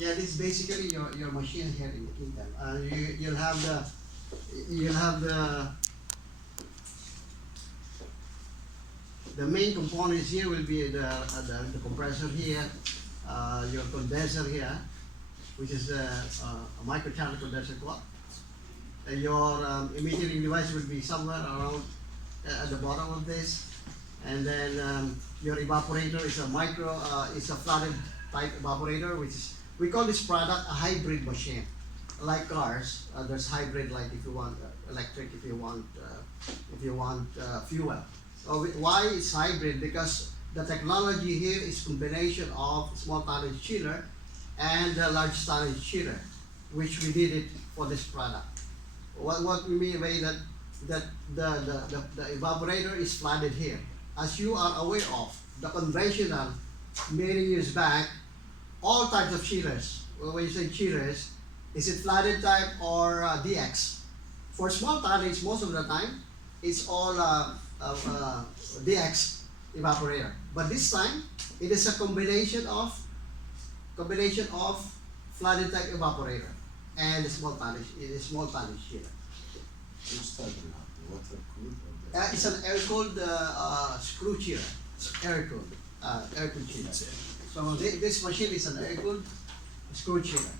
Yeah, this is basically your machine here in the kingdom. You'll have the main components here will be the compressor here, your condenser here, which is a microchannel condenser clock. Your emitting device will be somewhere around at the bottom of this, and then your evaporator is a flooded type evaporator, which is, we call this product a hybrid machine. Like cars, there's hybrid, like if you want electric, if you want fuel. So why it's hybrid? Because the technology here is combination of small tonnage chiller and large tonnage chiller, which we did it for this product. What we mean by that the evaporator is flooded here. As you are aware of, the conventional many years back, all types of chillers, when you say chillers, is it flooded type or DX? For small tonnage, most of the time, it's all DX evaporator. But this time, it is a combination of flooded type evaporator and small tonnage chiller. Which type of water cooled? It's an air-cooled screw chiller. Air-cooled chiller. So this machine is an air-cooled screw chiller.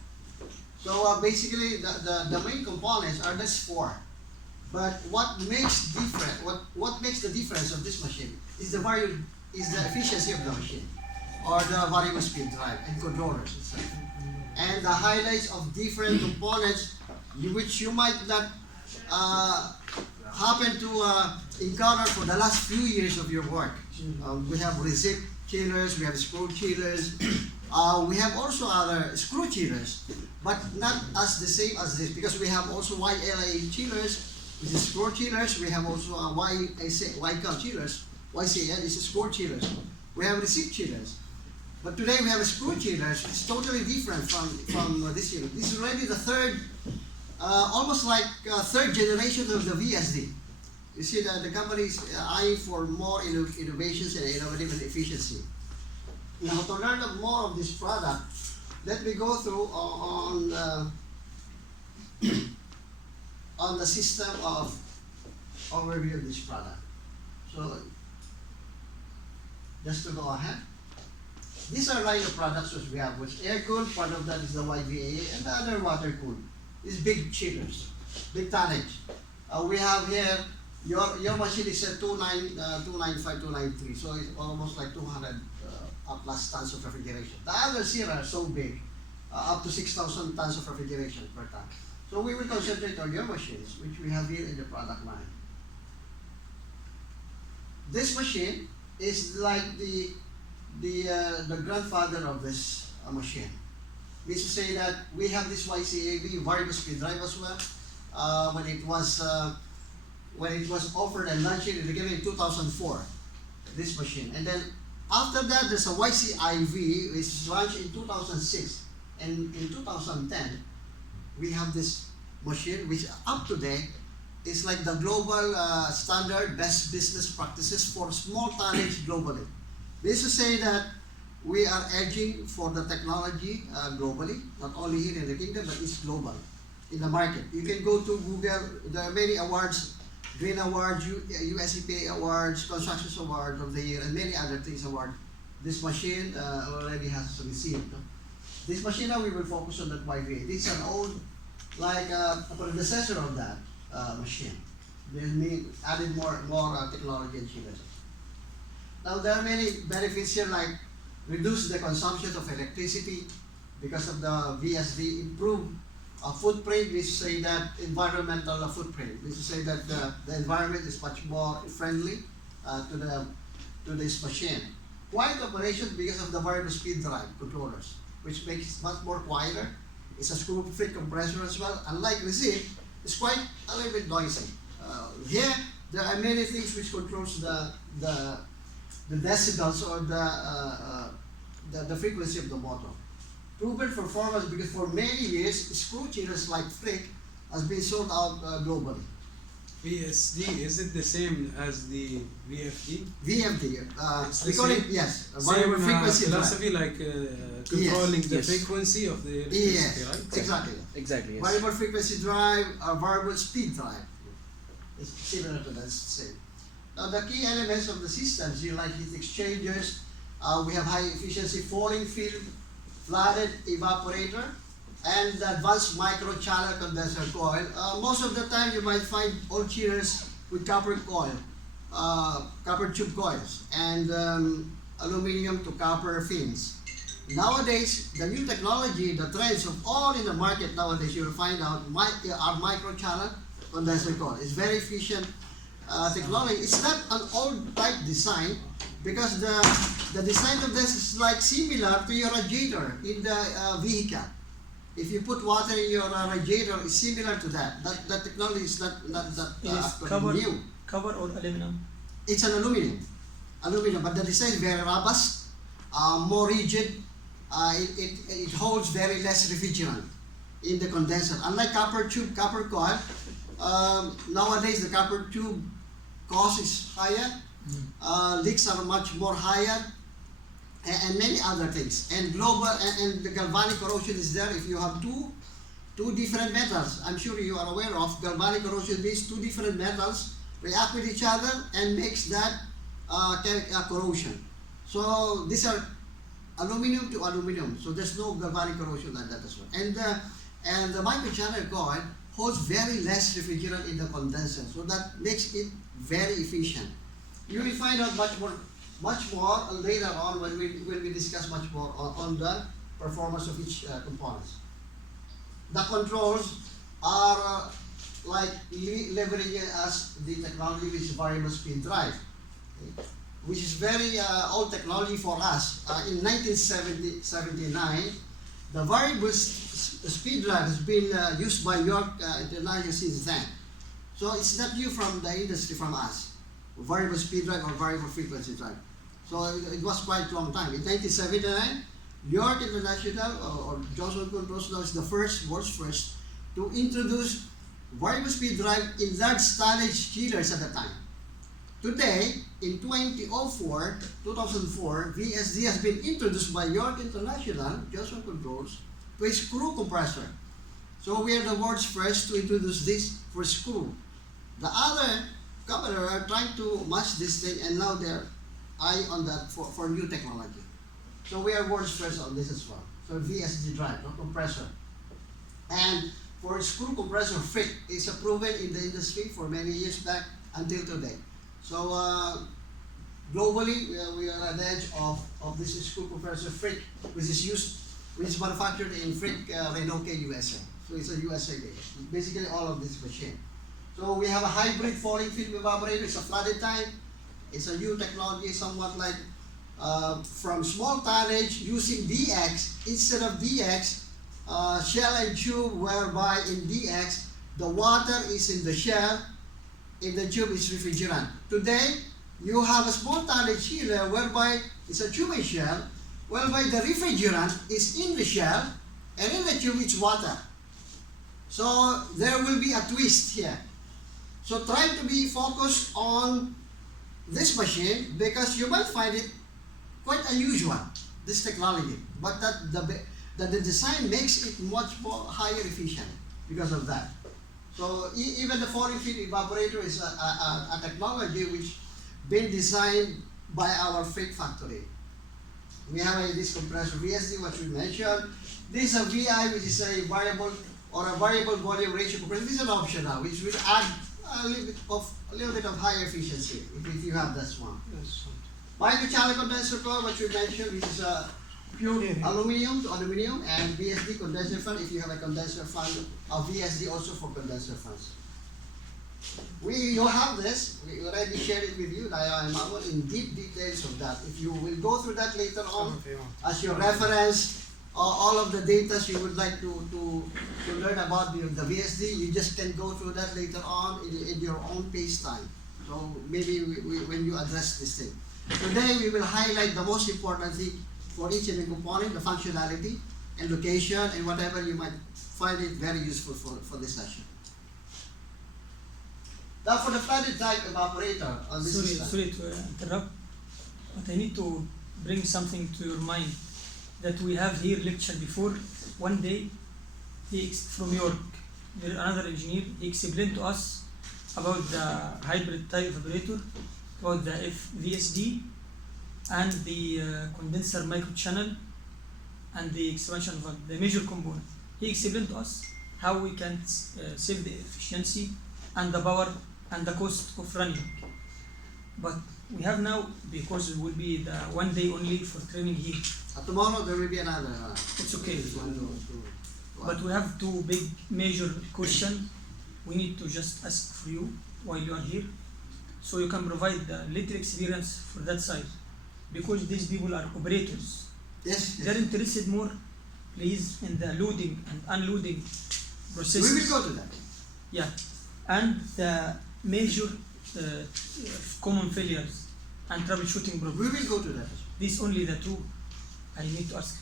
So basically, the main components are these four. But what makes the difference of this machine is the efficiency of the machine, or the variable speed drive and controllers itself, and the highlights of different components which you might not happen to encounter for the last few years of your work. We have receipt chillers, we have screw chillers, we have also other screw chillers, but not as the same as this, because we have also YLA chillers, which is screw chillers. We have also YCL chillers. YCL is screw chillers. We have receipt chillers. But today we have a screw chillers. It's totally different from this chiller. This is already the third, almost like third generation of the VSD. You see that the company is eyeing for more innovations and innovative and efficiency. Now, to learn more of this product, let me go through on the system of overview of this product. So, just to go ahead, these are line of products which we have, which air-cooled, part of that is the YVAA, and the other water-cooled. These big chillers, big tonnage. We have here, your machine is a 295, 293, so it's almost like 200 plus tons of refrigeration. The others here are so big, up to 6,000 tons of refrigeration per ton. So we will concentrate on your machines, which we have here in the product line. This machine is like the grandfather of this machine. Means to say that we have this YCAV variable speed drive as well. When it was offered and launched in the beginning in 2004, this machine. And then after that, there's a YCIV, which was launched in 2006. And in 2010, we have this machine, which up to date is like the global standard best business practices for small tonnage globally. This is to say that we are edging for the technology globally, not only here in the kingdom, but it's global in the market. You can go to Google, there are many awards, Green Awards, US EPA Awards, Construction Awards of the Year, and many other things award. This machine already has received. This machine now we will focus on that YVA. This is an old, like a predecessor of that machine. They added more technology and chillers. Now there are many benefits here, like reduce the consumption of electricity because of the VSD, improve footprint, which say that environmental footprint, which say that the environment is much more friendly to this machine. Quiet operation because of the variable speed drive controllers, which makes it much more quieter. It's a screw-free compressor as well. Unlike receipt, it's quite a little bit noisy. Here, there are many things which controls the decibels or the frequency of the motor. Proven performance because for many years, screw chillers like Frick has been sold out globally. VSD, is it the same as the VFD? VFD, It's we the call same- it, yes, a Same variable frequency drive. philosophy, like controlling the Yes. frequency of the electricity, Yes, right? exactly. Exactly, yes. Variable frequency drive, a variable speed drive. It's similar to that, it's the same. Now the key elements of the systems, you like heat exchangers, we have high efficiency falling field, flooded evaporator, and the advanced micro channel condenser coil. Most of the time you might find old chillers with copper coil, copper tube coils, and aluminum to copper fins. Nowadays, the new technology, the trends of all in the market nowadays, you'll find out are micro channel condenser coil. It's very efficient technology. It's not an old type design because the design of this is like similar to your radiator in the vehicle. If you put water in your radiator, it's similar to that. That technology is not cover, new. cover or aluminum? It's an aluminum, but the design is very robust, more rigid. It holds very less refrigerant in the condenser. Unlike copper tube, copper coil, nowadays the copper tube cost is higher, leaks are much more higher, and many other things. And and the galvanic corrosion is there if you have two different metals. I'm sure you are aware of galvanic corrosion. These two different metals react with each other and makes that corrosion. So these are aluminum to aluminum. So there's no galvanic corrosion like that as well. And the microchannel coil holds very less refrigerant in the condenser. So that makes it very efficient. You will find out much more later on when we discuss much more on the performance of each components. The controls are like leveraging as the technology which is variable speed drive, okay, which is very old technology for us. In 1979, the variable speed drive has been used by York International since then. So it's not new from the industry, from us, variable speed drive or variable frequency drive. So it was quite a long time. In 1979, York International or Johnson Controls now is the world's first, to introduce variable speed drive in large tonnage chillers at the time. Today, in 2004, VSD has been introduced by York International, Johnson Controls, to a screw compressor. So we are the world's first to introduce this for screw. The other companies are trying to match this thing, and now they're eye on that for new technology. So we are world's first on this as well. So VSD drive, no compressor. And for screw compressor fit is proven in the industry for many years back until today. So globally, we are at the edge of this screw compressor Frick, which is manufactured in Frick, Renault, USA. So it's a USA based. Basically all of this machine. So we have a hybrid falling film evaporator. It's a flooded type. It's a new technology, somewhat like from small tonnage using DX instead of DX, shell and tube, whereby in DX the water is in the shell, in the tube is refrigerant. Today you have a small tonnage chiller whereby it's a tube and shell, whereby the refrigerant is in the shell and in the tube it's water. So there will be a twist here. So try to be focused on this machine because you might find it quite unusual, this technology, but that the design makes it much more higher efficient because of that. So even the falling film evaporator is a technology which been designed by our Frick factory. We have this compressor VSD, what we mentioned. This is a VI, which is a variable volume ratio compressor. This is an option now, which will add a little bit of higher efficiency if you have this one. Yes. Microchannel condenser coil, what you mentioned, which is a pure aluminum to aluminum, and VSD condenser fan if you have a condenser fan, a VSD also for condenser fans. You have this, we already shared it with you, in deep details of that. If you will go through that later on as your reference, all of the data you would like to learn about the VSD, you just can go through that later on in your own pace time. So maybe when you address this thing. Today we will highlight the most important thing for each and every component, the functionality and location and whatever you might find it very useful for this session. The Now for the flooded type evaporator on this system. Sorry to interrupt, but I need to bring something to your mind that we have here lecture before. One day, from York, another engineer, he explained to us about the hybrid type evaporator, about the VSD and the condenser microchannel and the expansion valve, the major component. He explained to us how we can save the efficiency and the power and the cost of running. But we have now, because it will be the one day only for training here. Tomorrow there will be another. It's okay. One, two, But we have two big major questions we need to just ask for you while you are here, so you can provide the little experience for that side, because these people are operators. Yes. They're interested more, please, in the loading and unloading processes. We will go to that. Yeah, and the major common failures and troubleshooting We problems. will go to that. These only the two I need to ask.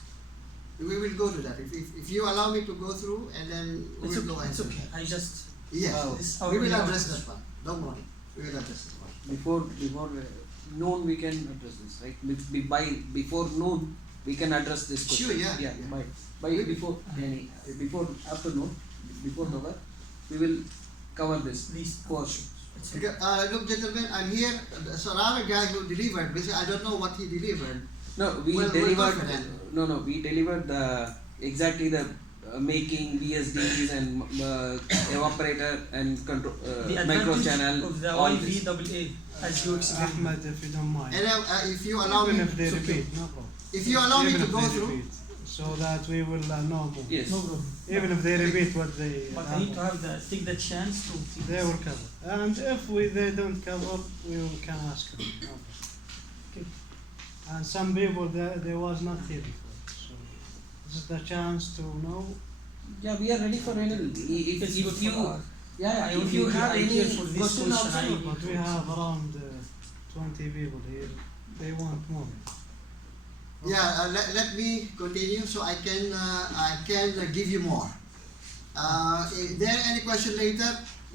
We will go to that. If you allow me to go through, and then we It's will okay. go It's ahead. okay. I just Yes. this our We will only address question. that one. Don't worry. We will address that one. Before noon we can address this, right? By before noon we can address this question. Sure, yeah, Yeah. yeah. By before afternoon, before November, we will cover this These portion. It's okay. Because, look, gentlemen, I'm here. So another guy who delivered, because I don't know what he delivered. No, we Well, delivered. we're confident. No, we delivered the exactly the making VSDs and evaporator and control The micro advantage channel. of the all this. YVAA, as you explained. Ahmed, if you don't mind. And if you allow Even me, if they it's okay. repeat, no problem. if you allow me Even to if go they through, repeat, so that we will know more. Yes. No problem. Even if they repeat what they But I need to have take the chance to. they will cover. And if they don't cover, we can ask them. No problem. Okay. And some people they was not here before, so this is the chance to know. Yeah, we are ready for any. It's good If you for our- yeah, I if only you have I any care for this question question, also. I- But we have around 20 people here. They want more. yeah, let me continue so I can give you more. If there any question later,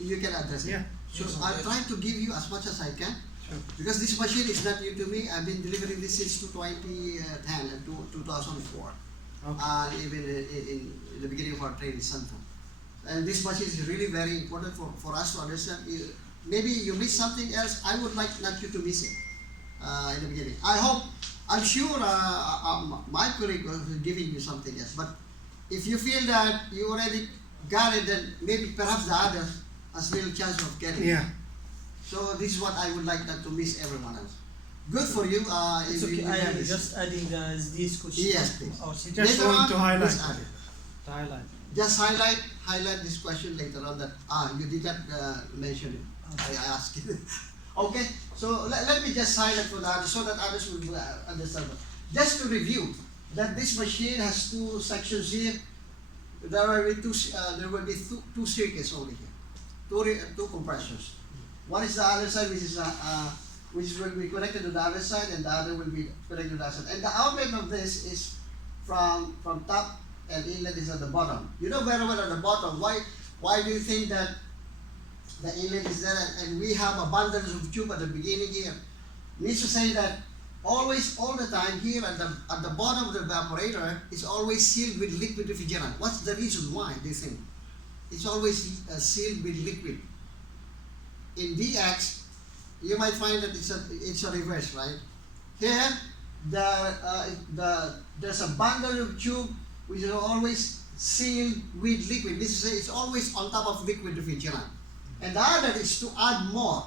you can address it. Yeah. So I'll try to give you as much as I can. Sure. Because this machine is not new to me. I've been delivering this since 2010 and 2004. Okay. Even in the beginning of our training center. And this machine is really very important for us to understand. Maybe you miss something else. I would like not you to miss it in the beginning. I'm sure my colleague was giving you something else. But if you feel that you already got it, then maybe perhaps the others has little chance of getting it. Yeah. So this is what I would like not to miss everyone else. Good for you. It's if okay. you I have am this. just adding these questions. Yes, please. Our We suggestions. just Later want to on, highlight. please add it. To highlight. Just highlight this question later on that you did not mention it. I asked you. Okay, so let me just highlight for the others so that others will understand. Just to review, that this machine has two sections here. There will be two circuits over here, two compressors. One is the other side, which will be connected to the other side, and the other will be connected to the other side. And the outlet of this is from top, and inlet is at the bottom. You know very well at the bottom. Why do you think that the inlet is there and we have a bundle of tube at the beginning here? Means to say that always, all the time here at the bottom of the evaporator is always sealed with liquid refrigerant. What's the reason why, do you think? It's always sealed with liquid. In DX, you might find that it's a reverse, right? Here, there's a bundle of tube which is always sealed with liquid. This is it's always on top of liquid refrigerant. And the other is to add more,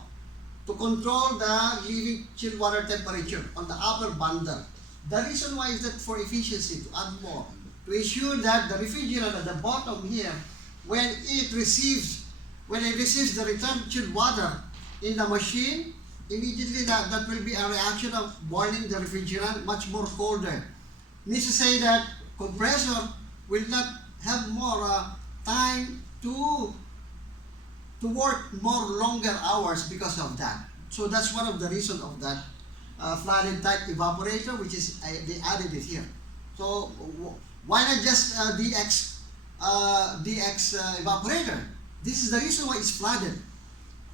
to control the living chilled water temperature on the upper bundle. The reason why is that for efficiency, to add more, to ensure that the refrigerant at the bottom here, when it receives the return chilled water in the machine, immediately that will be a reaction of boiling the refrigerant much more colder. Means to say that compressor will not have more time to work more longer hours because of that. So that's one of the reasons of that flooded type evaporator, which is they added it here. So why not just DX evaporator? This is the reason why it's flooded.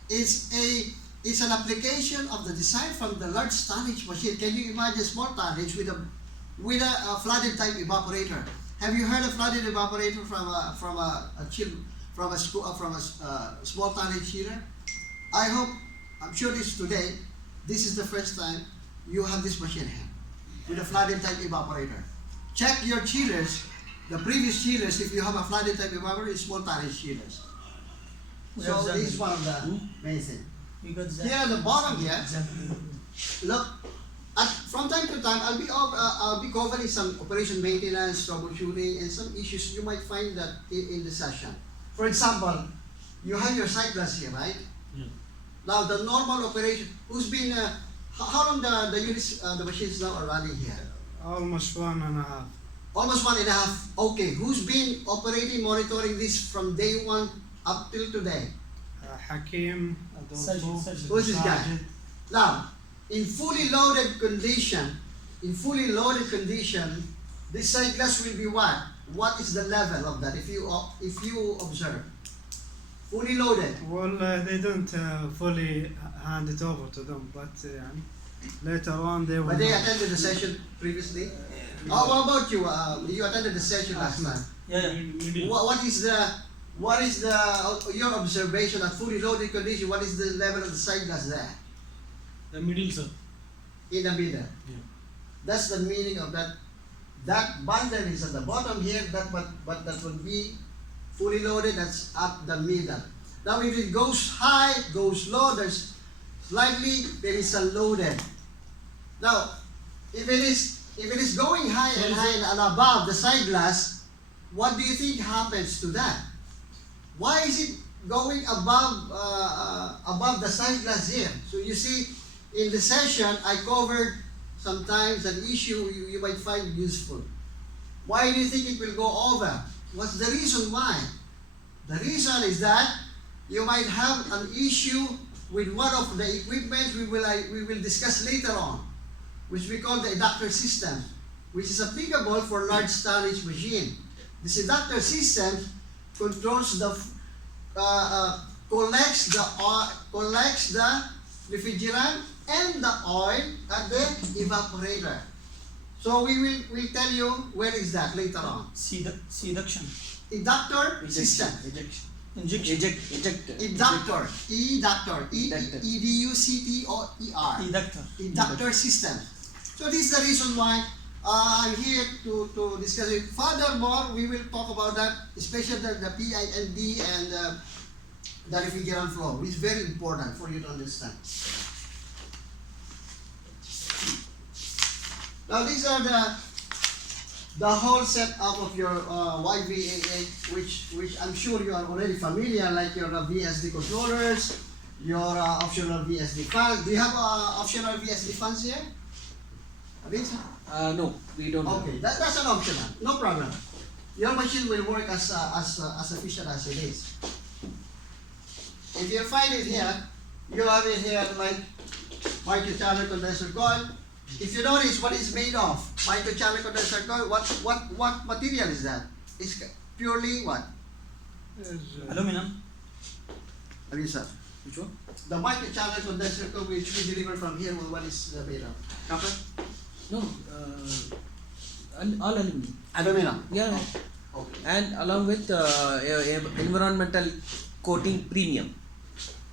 it's an application of the design from the large tonnage machine. Can you imagine small tonnage with a flooded type evaporator? Have you heard of flooded evaporator from a small tonnage heater? I'm sure this today, this is the first time you have this machine here with a flooded type evaporator. Check your chillers, the previous chillers, if you have a flooded type evaporator, it's small tonnage chillers. We So have that. this is one of the main things. We got that. Here at the bottom here, Exactly. look, from time to time, I'll be covering some operation maintenance, troubleshooting, and some issues you might find that in the session. For example, you have your side glass here, right? Yeah. Now the normal operation, how long the units, the machines now are running here? Almost 1.5. Almost 1.5. Okay, who's been operating, monitoring this from day one up till today? Hakim, Sajid, Adolfo, Sajid. Who's this guy? Sajid. Now, in fully loaded condition, this side glass will be what? What is the level of that? If you observe, fully loaded. Well, they don't fully hand it over to them, but later on they will. But they attended the session previously. How about you? You attended the session last time. Yeah. What is your observation at fully loaded condition? What is the level of the side glass there? The middle, sir. In the middle. Yeah. That's the meaning of that. That bundle is at the bottom here, but that would be fully loaded, that's up the middle. Now if it goes high, goes low, there's slightly, there is a loaded. Now, if it is going high and high and above the side glass, what do you think happens to that? Why is it going above the side glass here? So you see, in the session, I covered sometimes an issue you might find useful. Why do you think it will go over? What's the reason why? The reason is that you might have an issue with one of the equipment we will discuss later on, which we call the eductor system, which is applicable for large tonnage machine. This eductor system controls collects the refrigerant and the oil at the evaporator. So we'll tell you where is that later on. Seduction. Eductor system. Injection. Ejector. Eductor. Eductor. E-D-U-C-T-O-E-R. Eductor. Eductor system. So this is the reason why I'm here to discuss it. Furthermore, we will talk about that, especially the PIND and the refrigerant flow, which is very important for you to understand. Now these are the whole setup of your YVAA, which I'm sure you are already familiar, like your VSD controllers, your optional VSD fans. Do you have optional VSD fans here? Abinsa? No, we don't have. Okay, that's an optional, no problem. Your machine will work as efficient as it is. If you find it here, you have it here like microchannel condenser coil. If you notice what it's made of, microchannel condenser coil, what material is that? It's purely what? Aluminum. Abinsa? Which one? The microchannel condenser coil which we deliver from here, what is made of? Copper? No, all aluminum. Aluminum. Yeah. Okay. And along with environmental coating premium.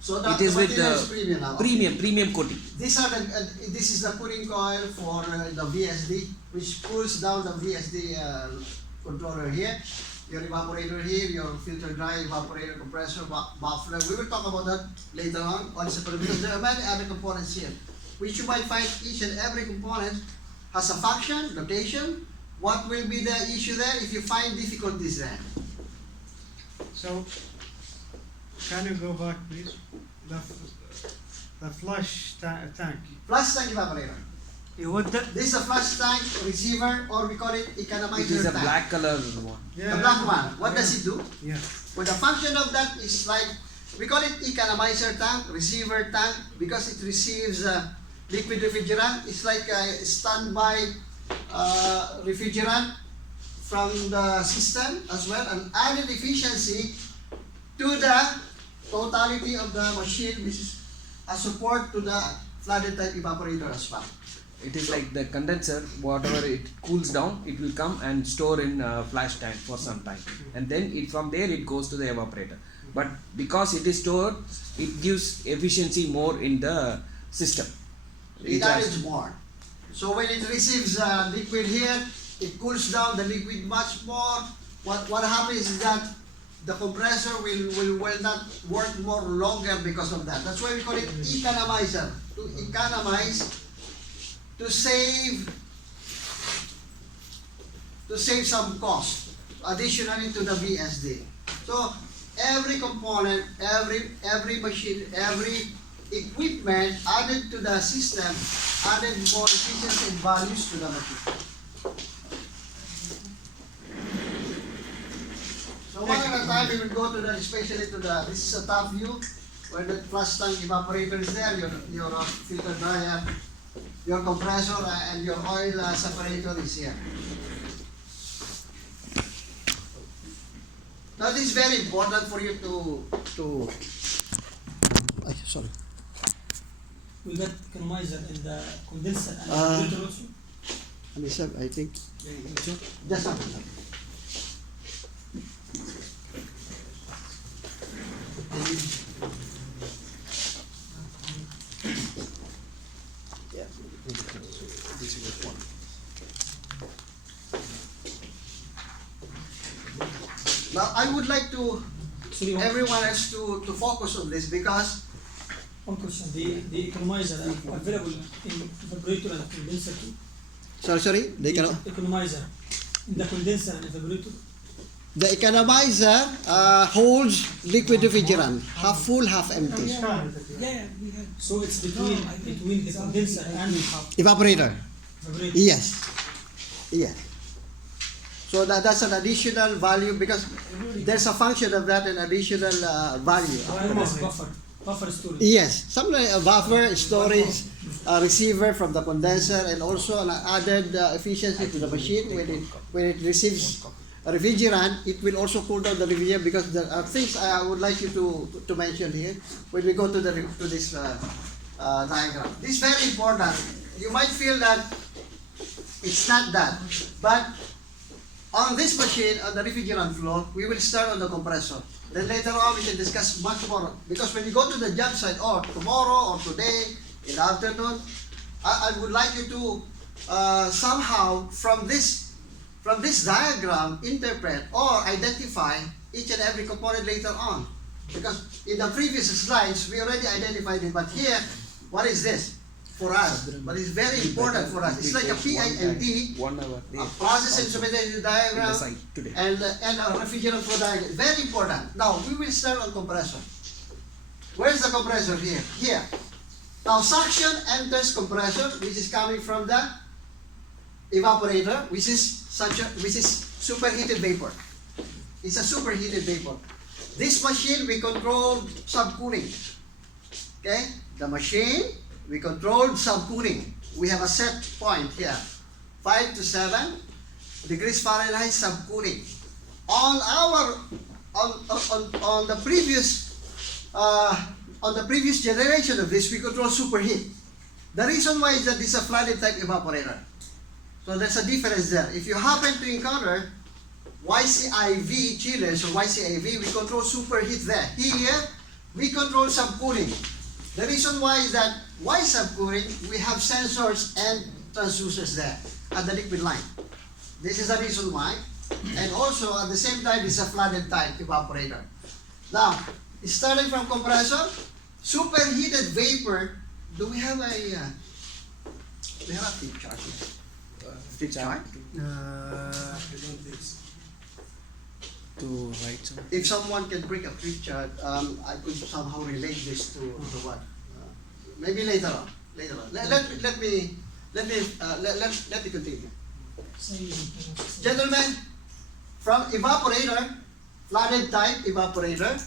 So It is with material is premium now. premium coating. This is the cooling coil for the VSD, which pulls down the VSD controller here, your evaporator here, your filter dry, evaporator, compressor, muffler. We will talk about that later on separate, because there are many other components here, which you might find each and every component has a function, location. What will be the issue there if you find difficulties there? So, can you go back, please? The flush tank. Flush tank evaporator. What the? This is a flush tank receiver, or we call it economizer It is a tank. black color one. Yeah. The black one. What does it do? Yeah. Well, the function of that is like, we call it economizer tank, receiver tank, because it receives liquid refrigerant. It's like a standby refrigerant from the system as well, and added efficiency to the totality of the machine, which is a support to the flooded type evaporator as well. It is like the condenser, whatever it cools down, it will come and store in flash tank for some time, and then from there it goes to the evaporator. But because it is stored, it gives efficiency more in the system. It adds more. So when it receives liquid here, it cools down the liquid much more. What happens is that the compressor will not work more longer because of that. That's why we call it economizer. To economize, to save some cost additionally to the VSD. So every component, every machine, every equipment added to the system added more efficiency and values to the machine. So one at a time we will go to the, especially to the, this is a top view where the flush tank evaporator is there, your filter dryer, your compressor and your oil separator is here. Now this is very important for you to sorry. We got economizer in the condenser and filter also. I think. Just a minute. Yeah. This is one. Now I would like to everyone else to focus on this because one question, the economizer available in evaporator and condenser too? sorry, The economizer in the condenser and evaporator? the economizer holds liquid refrigerant, half full, half empty. Yeah, we had. So it's between the condenser and Evaporator. evaporator. Yes. Yes. So that's an additional value because there's a function of that, an additional value. Buffer storage. Yes, something like a buffer, storage, receiver from the condenser, and also an added efficiency to the machine. When it receives a refrigerant, it will also cool down the refrigerant because there are things I would like you to mention here when we go to this diagram. This is very important. You might feel that it's not that, but on this machine, on the refrigerant flow, we will start on the compressor. Then later on, we can discuss much more. Because when you go to the job site, or tomorrow, or today, in the afternoon, I would like you to somehow, from this diagram, interpret or identify each and every component later on. Because in the previous slides, we already identified it. But here, what is this? For us, but it's very important for us. It's like a PIND, a process instrumentation diagram, and a refrigerant flow diagram. Very important. Now, we will start on compressor. Where's the compressor here? Here. Now, suction enters compressor, which is coming from the evaporator, which is superheated vapor. It's a superheated vapor. This machine, we control subcooling. Okay? The machine, we control subcooling. We have a set point here, 5 to 7 degrees Fahrenheit subcooling. On the previous generation of this, we control superheat. The reason why is that this is a flooded type evaporator. So there's a difference there. If you happen to encounter YCIV chillers or YCIV, we control superheat there. Here, we control subcooling. The reason why is that why subcooling? We have sensors and transducers there at the liquid line. This is the reason why. And also at the same time, it's a flooded type evaporator. Now, starting from compressor, superheated vapor. Do we have a flip chart here? Flip chart? To write. If someone can bring a flip chart, I could somehow relate this to what. Maybe later on. Let me continue. Gentlemen, from evaporator, flooded type evaporator,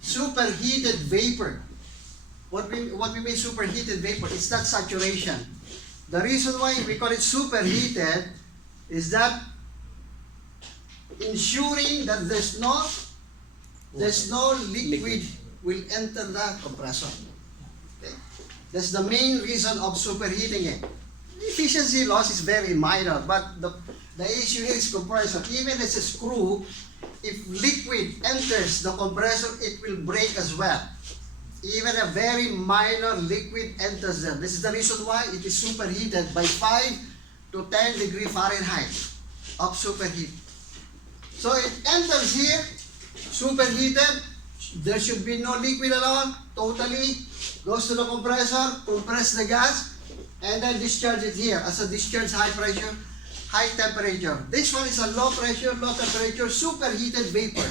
superheated vapor. What we mean superheated vapor? It's not saturation. The reason why we call it superheated is that ensuring that there's no There's no liquid will enter the compressor. Okay? That's the main reason of superheating it. Efficiency loss is very minor, but the issue here is compressor. Even as a screw, if liquid enters the compressor, it will break as well. Even a very minor liquid enters there. This is the reason why it is superheated by 5 to 10 degree Fahrenheit of superheat. So it enters here, superheated, there should be no liquid at all, totally, goes to the compressor, compress the gas, and then discharge it here as a discharge high pressure, high temperature. This one is a low pressure, low temperature, superheated vapor.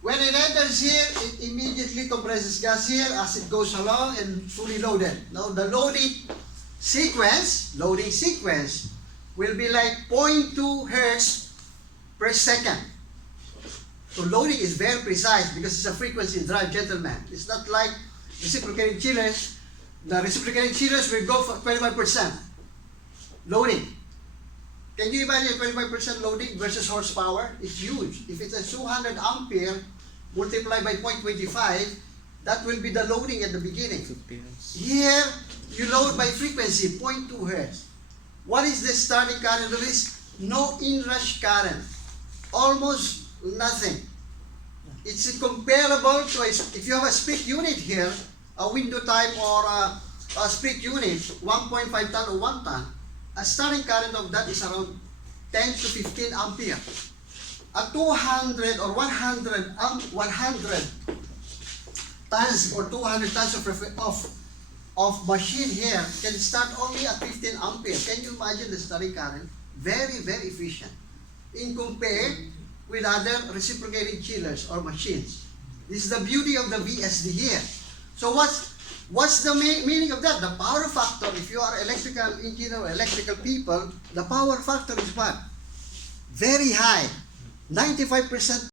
When it enters here, it immediately compresses gas here as it goes along and fully loaded. Now the loading sequence will be like 0.2 hertz per second. So loading is very precise because it's a frequency drive, gentlemen. It's not like reciprocating chillers. The reciprocating chillers will go for 25% loading. Can you imagine 25% loading versus horsepower? It's huge. If it's a 200 ampere multiplied by 0.25, that will be the loading at the beginning. Here, you load by frequency, 0.2 hertz. What is the starting current of this? No inrush current. Almost nothing. It's comparable to if you have a split unit here, a window type or a split unit, 1.5 ton or 1 ton, a starting current of that is around 10 to 15 ampere. A 200 or 100 tons or 200 tons of machine here can start only at 15 ampere. Can you imagine the starting current? Very, very efficient in compared with other reciprocating chillers or machines. This is the beauty of the VSD here. So what's the meaning of that? The power factor, if you are electrical engineer or electrical people, the power factor is what? Very high. 95%